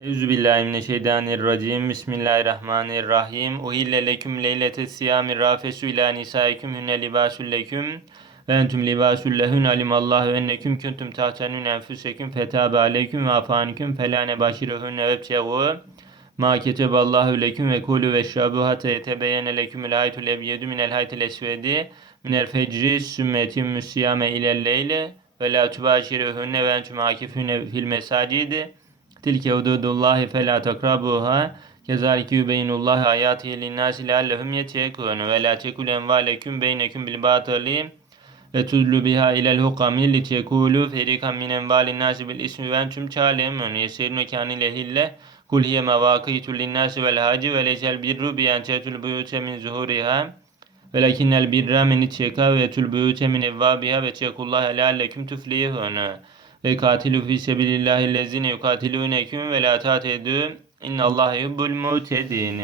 Euzubillahimineşşeytanirracim. Bismillahirrahmanirrahim. Uhille leküm leylete siyami rafesu ila nisaikum hünne libasul leküm ve entüm libasul lehün alimallahu enneküm kuntum tahtenun enfuseküm fetabe aleyküm ve afaniküm felane başirehünne vebtevu ma keteballahu leküm ve kulu ve şrabu hatta yetebeyyene leküm el haytul ebyedu minel haytul esvedi minel fecri sümmetim müsiyame ilel leyle ve la tubashirehünne ve entüm akifünne fil mesacidi Tilke hududullahi fela takrabuha. Kezalike yubeyinullahi ayatihi linnâsi leallehum yetekûn ve la tekul envâleküm beyneküm bil bâtili. Ve tudlu biha ilel hukami li tekulu ferikan min envâlin nâsi bil ismi ve entüm çâlemun. Yesirnu kâni lehille. Kul hiye mevâkîtu linnâsi vel hâci ve leysel birru bi en tetul buyute min zuhuriha velakinnel birra min itşeka ve tul buyute min evvâbiha ve tekullaha lealleküm tuflihun ve katilu fi sebilillahi lezine yukatiluneküm ve la tatedu innallaha yuhibbul mutedin.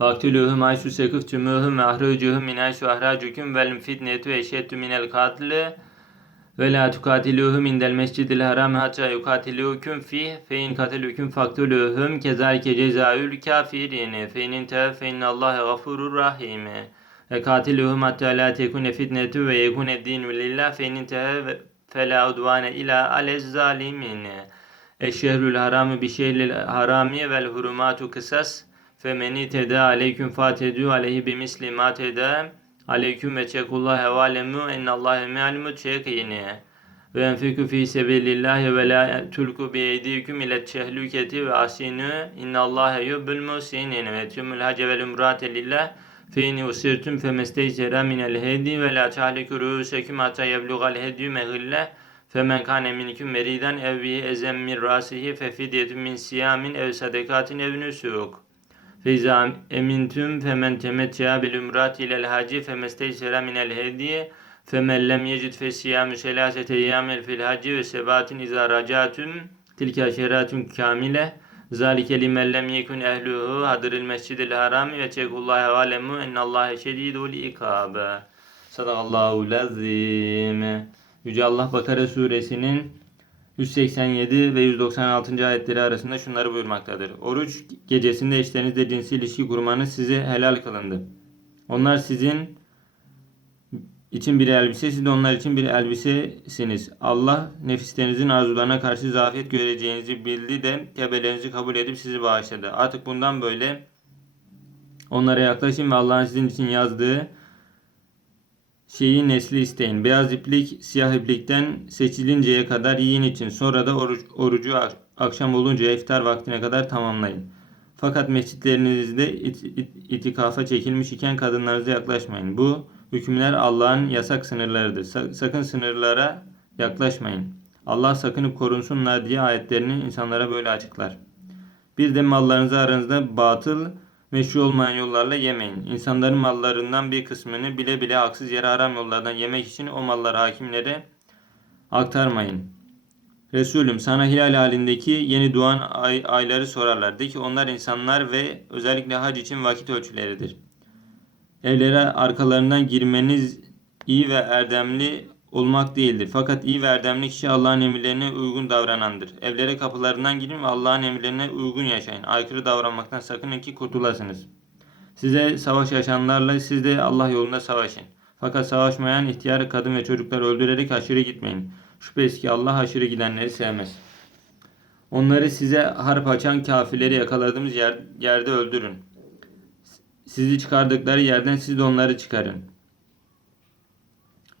Vaktuluhum aysu sekıftumuhum ve ahracuhum min aysu ahracukum vel fitnetu eşeddu minel katli ve la tukatiluhum indel mescidil haram hatta yukatilukum fi fe in katilukum faktuluhum kezalike cezaül kafirin fe in te fe innallaha gafurur rahim ve katiluhum hatta la tekune fitnetu ve yekune dinu lillah fe in te Fela udvane ila alez zalimine. Eşşehrül harami bi şeylil harami vel hurumatu kısas. Femeni teda aleyküm fatedü aleyhi bi misli ma teda aleyküm ve çekullah hevalemu ennallâhe meal mutşekine ve enfikü fî sebilillahi ve la tulku bi eydiküm ile tehlüketi ve asinu innallâhe yubbul musinin ve tümül hace vel umrate lillah Feyni usirtum femesteysera minel hedi ve la tahliku ruuseküm hatta yeblugal hedyu mehille. Femen kane minkum meriden ev bihi ezem min rasihi fe fidyetun min siyamin ev sadekatin ev nusuk. Feyza emintum femen temetya bil umrat ilel haci femesteysera minel hedi. Femen lem yecid fe siyamu selasete eyyamel fil haci ve sebatin izâ racatum tilka şeratun kamile Zalike limen lem yekun ehluhu hadril mescidil haram ve çekullahi alemu ennallahe şedidul ikab. Sadakallahu lazim. Yüce Allah Bakara suresinin 187 ve 196. ayetleri arasında şunları buyurmaktadır. Oruç gecesinde eşlerinizle cinsi ilişki kurmanız size helal kılındı. Onlar sizin için bir elbise, siz de onlar için bir elbisesiniz. Allah nefislerinizin arzularına karşı zafiyet göreceğinizi bildi de tebelerinizi kabul edip sizi bağışladı. Artık bundan böyle onlara yaklaşın ve Allah'ın sizin için yazdığı şeyi nesli isteyin. Beyaz iplik siyah iplikten seçilinceye kadar yiyin için. Sonra da oruç, orucu akşam olunca iftar vaktine kadar tamamlayın. Fakat mescitlerinizde it, it, itikafa çekilmiş iken kadınlarınıza yaklaşmayın. Bu Hükümler Allah'ın yasak sınırlarıdır. Sakın sınırlara yaklaşmayın. Allah sakınıp korunsunlar diye ayetlerini insanlara böyle açıklar. Bir de mallarınızı aranızda batıl, meşru olmayan yollarla yemeyin. İnsanların mallarından bir kısmını bile bile haksız yere haram yollardan yemek için o malları hakimlere aktarmayın. Resulüm sana hilal halindeki yeni doğan ay, ayları sorarlar. De ki onlar insanlar ve özellikle hac için vakit ölçüleridir. Evlere arkalarından girmeniz iyi ve erdemli olmak değildir. Fakat iyi ve erdemli kişi Allah'ın emirlerine uygun davranandır. Evlere kapılarından girin ve Allah'ın emirlerine uygun yaşayın. Aykırı davranmaktan sakının ki kurtulasınız. Size savaş yaşanlarla siz de Allah yolunda savaşın. Fakat savaşmayan ihtiyar kadın ve çocuklar öldürerek aşırı gitmeyin. Şüphesiz ki Allah aşırı gidenleri sevmez. Onları size harp açan kafirleri yakaladığımız yer, yerde öldürün. Sizi çıkardıkları yerden siz de onları çıkarın.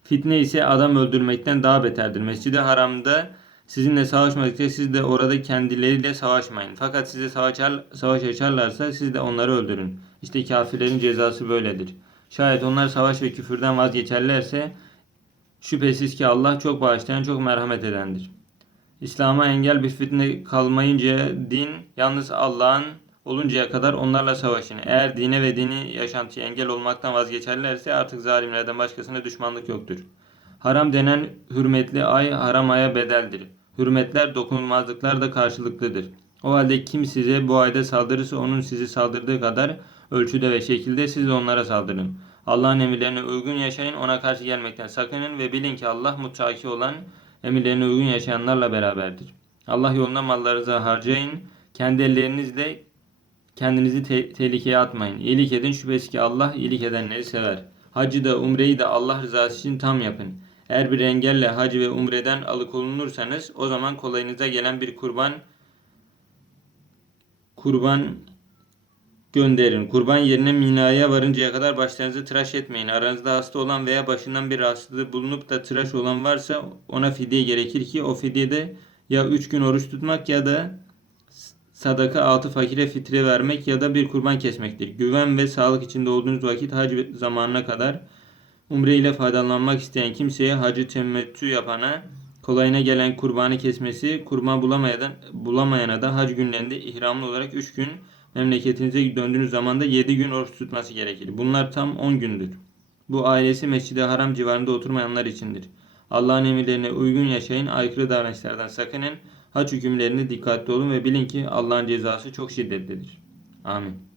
Fitne ise adam öldürmekten daha beterdir. Mescid-i Haram'da sizinle savaşmadıkça siz de orada kendileriyle savaşmayın. Fakat size savaşar, savaş açarlarsa siz de onları öldürün. İşte kafirlerin cezası böyledir. Şayet onlar savaş ve küfürden vazgeçerlerse şüphesiz ki Allah çok bağışlayan, çok merhamet edendir. İslam'a engel bir fitne kalmayınca din yalnız Allah'ın oluncaya kadar onlarla savaşın. Eğer dine ve dini yaşantıya engel olmaktan vazgeçerlerse artık zalimlerden başkasına düşmanlık yoktur. Haram denen hürmetli ay haram aya bedeldir. Hürmetler dokunulmazlıklar da karşılıklıdır. O halde kim size bu ayda saldırırsa onun sizi saldırdığı kadar ölçüde ve şekilde siz de onlara saldırın. Allah'ın emirlerine uygun yaşayın, ona karşı gelmekten sakının ve bilin ki Allah muttaki olan emirlerine uygun yaşayanlarla beraberdir. Allah yolunda mallarınızı harcayın. Kendi ellerinizle kendinizi te- tehlikeye atmayın. İyilik edin şüphesiz ki Allah iyilik edenleri sever. Hacı da umreyi de Allah rızası için tam yapın. Eğer bir engelle hac ve umreden alıkonulursanız o zaman kolayınıza gelen bir kurban kurban gönderin. Kurban yerine Mina'ya varıncaya kadar başlarınızı tıraş etmeyin. Aranızda hasta olan veya başından bir rahatsızlığı bulunup da tıraş olan varsa ona fidye gerekir ki o fidyede ya 3 gün oruç tutmak ya da sadaka altı fakire fitre vermek ya da bir kurban kesmektir. Güven ve sağlık içinde olduğunuz vakit hac zamanına kadar umre ile faydalanmak isteyen kimseye hacı temettü yapana kolayına gelen kurbanı kesmesi, kurban bulamayan, bulamayana da hac günlerinde ihramlı olarak 3 gün memleketinize döndüğünüz zaman da 7 gün oruç tutması gerekir. Bunlar tam 10 gündür. Bu ailesi Mescid-i Haram civarında oturmayanlar içindir. Allah'ın emirlerine uygun yaşayın, aykırı davranışlardan sakının, hac hükümlerine dikkatli olun ve bilin ki Allah'ın cezası çok şiddetlidir. Amin.